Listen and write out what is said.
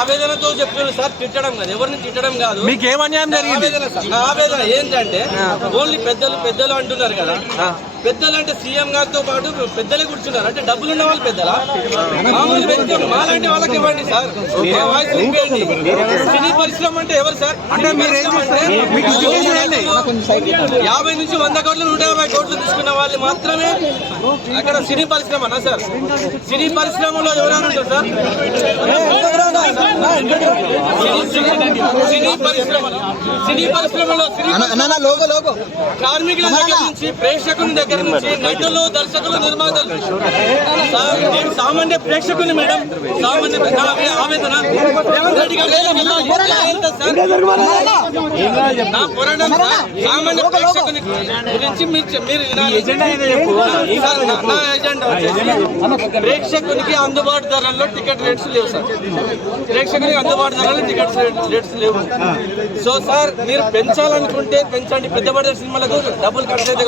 ఆవేదనతో చెప్తున్నారు సార్, తిట్టడం కాదు, ఎవరిని తిట్టడం కాదు. మీకేం అన్యాయం జరిగింది? ఆవేదన ఏంటంటే ఓన్లీ పెద్దలు అంటున్నారు కదా, పెద్దలు అంటే సీఎం గారితో పాటు పెద్దలే కూర్చున్నారు. అంటే డబ్బులు ఉన్న వాళ్ళు పెద్దలా? మామూలు వ్యక్తులు మాలాంటి వాళ్ళకి ఇవ్వండి సార్. సినీ పరిశ్రమ అంటే ఎవరు సార్? అంటే 50 నుంచి 100 కోట్లు 150 కోట్లు తీసుకున్న వాళ్ళు మాత్రమే అక్కడ సినీ పరిశ్రమ అన్నా సార్? సినీ పరిశ్రమలో ఎవరైనా ఉంటారు సార్? సినీ పరిశ్రమలో కార్మికుల దగ్గర నుంచి ప్రేక్షకుల దగ్గర నుంచి నటులు, దర్శకులు, నిర్మాతలు, నేను సామాన్య ప్రేక్షకుని మేడం. సామాన్య ఆవేదన నా పోరాటం సామాన్య ప్రేక్షకుని గురించి మీరు నా ఎజెండా వచ్చేసి ప్రేక్షకునికి అందుబాటు ధరల్లో టికెట్ రేట్స్ లేవు సార్. ప్రేక్షకునికి అందుబాటు ధరల్లో టికెట్ రేట్స్ లేవు. సో సార్, మీరు పెంచాలనుకుంటే పెంచండి. పెద్ద సినిమాలకు డబ్బులు ఖర్చు అయితే